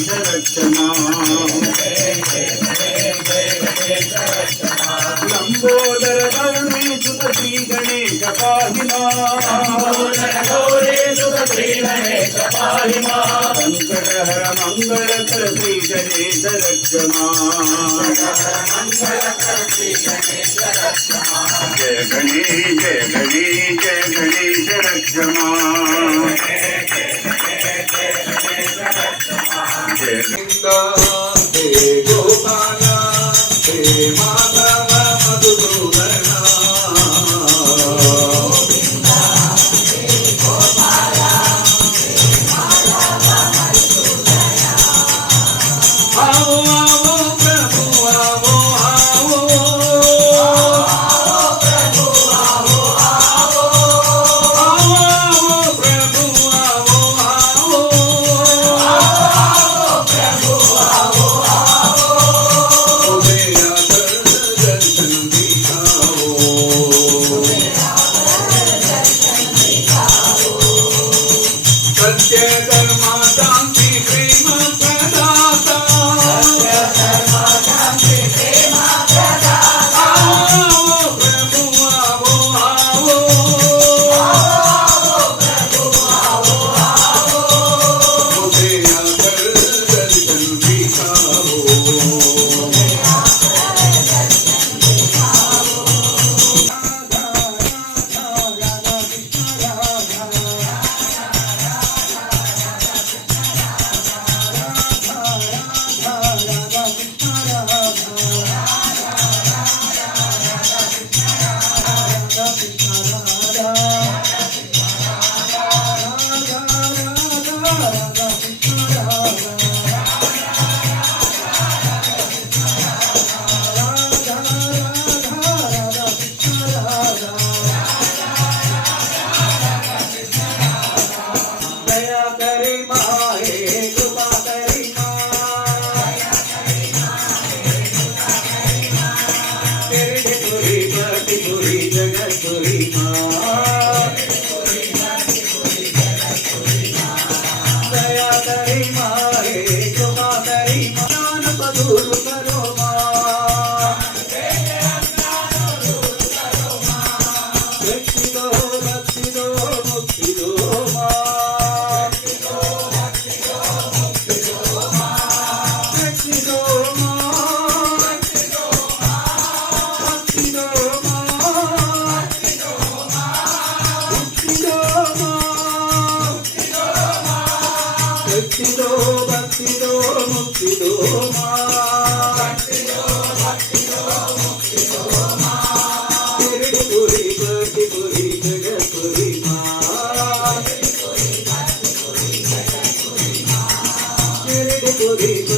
రక్షణ లంబోదర గౌరీ సుత శ్రీ గణేశ పాహిమా శంకరహర మంగళకర శ్రీ గణేశ రక్షమా జయ గణేశ జయ గణేశ రక్షమా. வேண்டும் భక్తిలో భక్తిలో ముక్తిలో మా Thank you.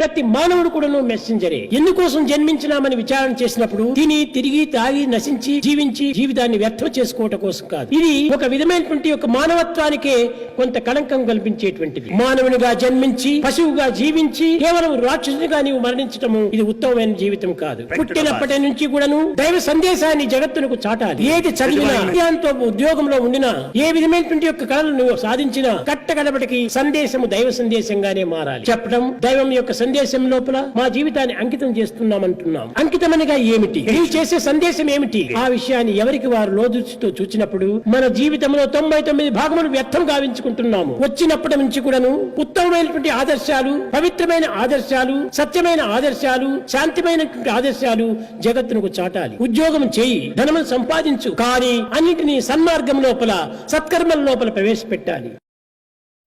ప్రతి మానవుడు కూడాను మెస్సెంజరే. ఎందుకోసం జన్మించినామని విచారణ చేసినప్పుడు తిని తిరిగి తాగి నశించి జీవించి జీవితాన్ని వ్యర్థం చేసుకోవటం కోసం కాదు. ఇది ఒక విధమైనటువంటి ఒక మానవత్వానికే కొంత కళంకం కల్పించేటువంటిది. మానవునిగా జన్మించి పశువుగా జీవించి కేవలం రాక్షసునిగా నీవు మరణించటము ఇది ఉత్తమమైన జీవితం కాదు. పుట్టినప్పటి నుంచి కూడాను దైవ సందేశాన్ని జగత్తునకు చాటాలి. ఏది చదివినా ఉద్యోగంలో ఉండినా ఏ విధమైనటువంటి యొక్క కళలు నువ్వు సాధించినా కట్టగడపటికి సందేశము దైవ సందేశంగానే మారాలి. చెప్పడం దైవం యొక్క సందేశం సందేశం లోపల మా జీవితాన్ని అంకితం చేస్తున్నామంటున్నాం. అంకితమనగా ఏమిటి? నీవు చేసే సందేశం ఏమిటి? ఆ విషయాన్ని ఎవరికి వారు లోదృష్టితో చూచినప్పుడు మన జీవితంలో తొంభై తొమ్మిది భాగములు వ్యర్థం గావించుకుంటున్నాము. వచ్చినప్పటి నుంచి కూడాను ఉత్తమమైనటువంటి ఆదర్శాలు పవిత్రమైన ఆదర్శాలు సత్యమైన ఆదర్శాలు శాంతిమైనటువంటి ఆదర్శాలు జగత్తునకు చాటాలి. ఉద్యోగం చేయి ధనము సంపాదించు. కానీ అన్నిటినీ సన్మార్గం లోపల సత్కర్మల లోపల ప్రవేశపెట్టాలి.